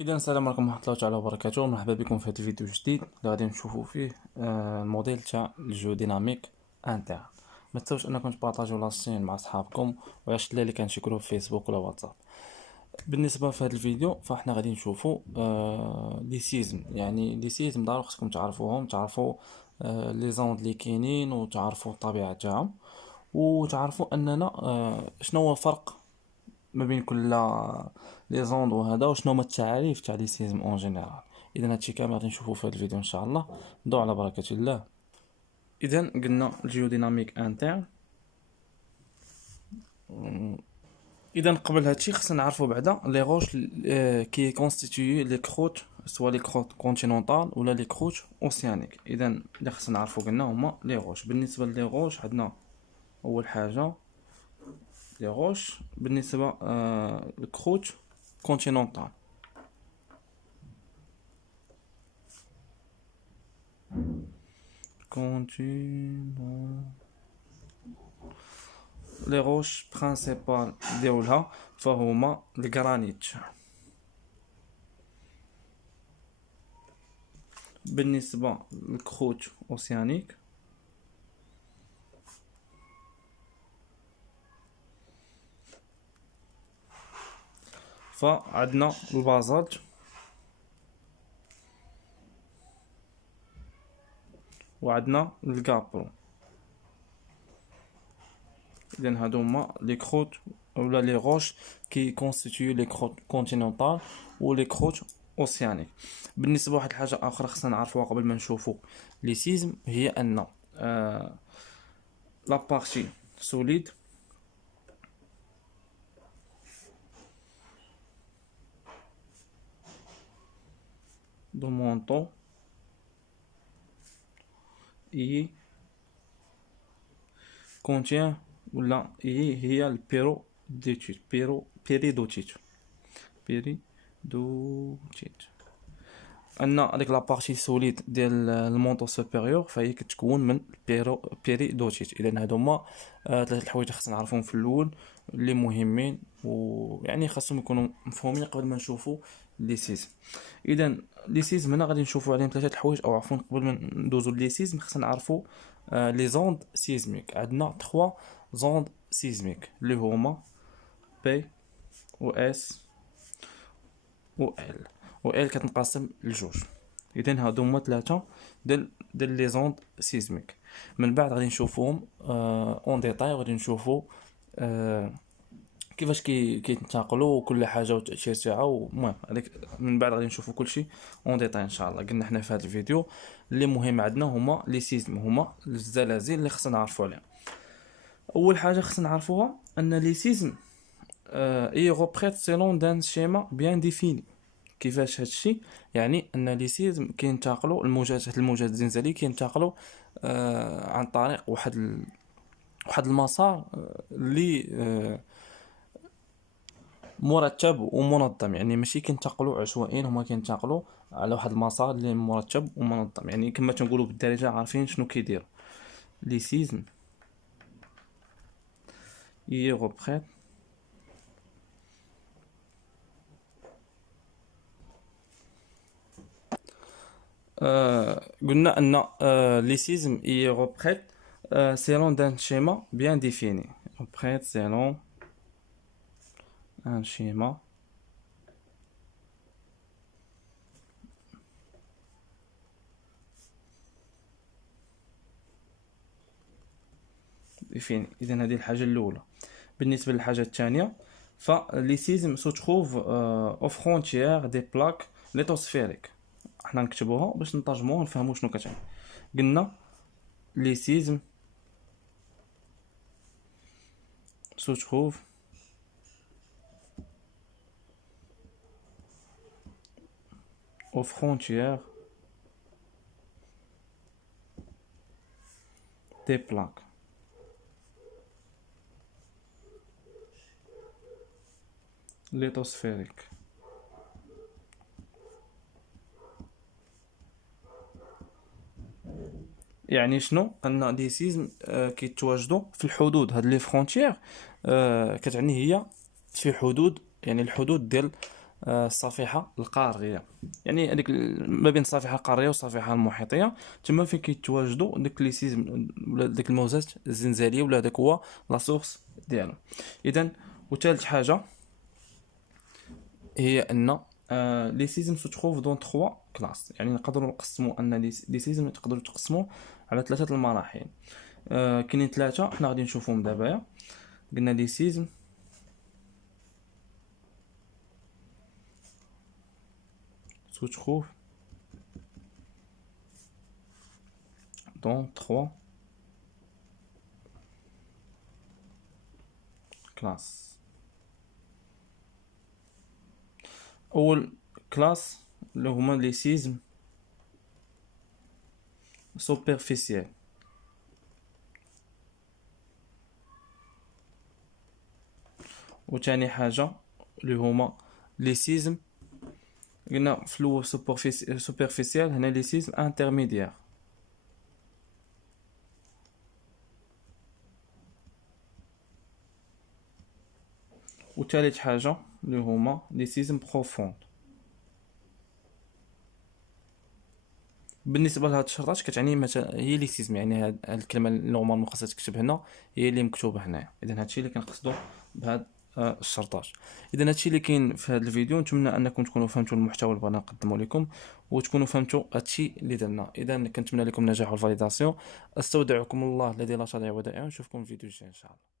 اذا السلام عليكم ورحمه الله تعالى وبركاته. مرحبا بكم في هذا الفيديو الجديد اللي غادي نشوفوا فيه الموديل تاع الجو ديناميك انتر. ما تنساوش انكم تبارطاجيو لاشين مع صحابكم ولا شتلا اللي كان شي جروب فيسبوك ولا واتساب. بالنسبه في هذا الفيديو فاحنا غادي نشوفوا لي سيزم، يعني لي سيزم ضروري خصكم تعرفوهم، تعرفوا لي زوند اللي كاينين وتعرفوا الطبيعه تاعهم وتعرفوا اننا شنو هو الفرق ما بين كل لي زوند وهذا، وشنو هما التعاريف تاع لي سيزم اون جينيرال. اذا هادشي كامل غادي نشوفو في هذا الفيديو ان شاء الله. ندوء على بركه الله. اذا قلنا الجيوديناميك انترن. اذا قبل هادشي خصنا نعرفو بعدا لي روش كي كونستيتيي لي كروت، سوا لي كروت كونتينونتال ولا لي كروت اوسيانيك. اذا اللي خصنا نعرفو قلنا هما لي روش. بالنسبه لي روش عندنا اول حاجه لي روش بالنسبه للكروت كونتينونتال. كونتينون لي روش برينسيبال ديالها فهما الجرانيت. بالنسبة للكروت اوسيانيك فعندنا البازالت وعندنا الكابرو. اذا هادو هما لي كروت ولا لي روش كي كونستيتيو لي كروت كونتينونتال و لي كروت اوسيانيك. بالنسبه لواحد الحاجه اخرى خصنا نعرفوها قبل ما نشوفوا لي سيزم، هي ان لا بارتي سوليد دو مونطو اي كونتيان ولا هي البيرو ديتيت بيريدوتيت بيريدوتيت. ان هذيك لا بارتي سوليد ديال المونطو سوبيريور فهي كتكون من بيريدوتيت. اذا هادو هما ثلاثه الحوايج خصنا نعرفهم في الاول اللي مهمين، ويعني خاصهم يكونوا مفهومين قبل ما نشوفوا لي سيزم. اذا لي سيزم هنا غادي نشوفوا عليهم ثلاثه الحوايج، او عفوا قبل ما ندوزو لي سيزم خصنا نعرفوا لي زوند سيزميك. عندنا 3 زوند سيزميك اللي هما بي و اس و ال، و ال كتنقسم لجوج. اذا هادو هما ثلاثه ديال لي زوند سيزميك. من بعد غادي نشوفوهم اون ديتاي، غادي نشوفوا كيفاش كيتنتقلوا وكل حاجه والتاثير تاعها. المهم هذيك من بعد غادي نشوفوا كلشي اون ديتاي ان شاء الله. قلنا حنا في هذا الفيديو اللي مهم عندنا هما لي سيزم، هما الزلازل اللي خصنا نعرفوا عليهم. اول حاجه خصنا نعرفوها ان لي سيزم اي روبريت سيلون دان سكيما بيان ديفيني. كيفاش هادشي؟ يعني ان لي سيزم كينتقلوا الموجات الزلزاليه كينتقلوا عن طريق واحد المسار اللي مرتب ومنظم. يعني ماشي كينتقلوا عشوائيا، هما كينتقلوا على واحد المسار اللي مرتب ومنظم. يعني كما تنقولوا بالدارجه عارفين شنو كيديروا. لي سيزم يغوبريت قلنا ان لي سيزم يغوبريت سيلون دان شيما بيان ديفيني. روبريت سيلون ان شيما ديفيني. اذا هذه الحاجه الاولى. بالنسبه للحاجه الثانيه فلي سيزم سو تروف او فرونتيير دي بلاك ليتوسفيريك. حنا نكتبوها باش نترجموها ونفهموا شنو كتعني. قلنا لي سيزم سو تروف aux frontières des plaques lithosphériques. يعني شنو قلنا لي سيزم كيتواجدوا في الحدود. هاد لي فرونتيير كتعني هي في حدود، يعني الحدود ديال الصفيحه القاريه. يعني هذيك ما بين الصفيحه القاريه والصفيحه المحيطيه، تما فين كيتواجدوا داك لي سيزم ولا داك الموجات الزنزاليه، ولا هذاك هو لا سورس ديالو. اذا وثالث حاجه هي ان لي سيزم سو تروف دون 3 كلاس. يعني نقدروا نقسموا ان لي سيزم تقدروا تقسموا على ثلاثه المراحل. كاينين ثلاثه حنا غادي نشوفهم دابا. قلنا لي سيزم سو تروف دون 3 كلاس. اول كلاس اللي هما لي سيزم سوبرفيسيال. وثاني حاجه اللي هما لي سيزم، قلنا في الاول سوبرفيسيال، هنا لي سيزم انترميديير. وثالث حاجه اللي هما لي سيزم بروفوند. بالنسبه لهاد الشرطات كتعني مثلا هي لي سيزم، يعني هاد الكلمه نورمالمون خاصها تكتب هنا هي اللي مكتوبه هنايا. اذا هادشي اللي كنقصدو بهاد الشرطات. اذا هادشي اللي كاين في هذا الفيديو، نتمنى انكم تكونوا فهمتوا المحتوى اللي بغينا نقدمه لكم، وتكونوا فهمتوا هادشي اللي درنا. اذا كنتمنى لكم النجاح والفاليداسيون. استودعكم الله الذي لا تضيع ودائعه، ونشوفكم في الفيديو الجاي ان شاء الله.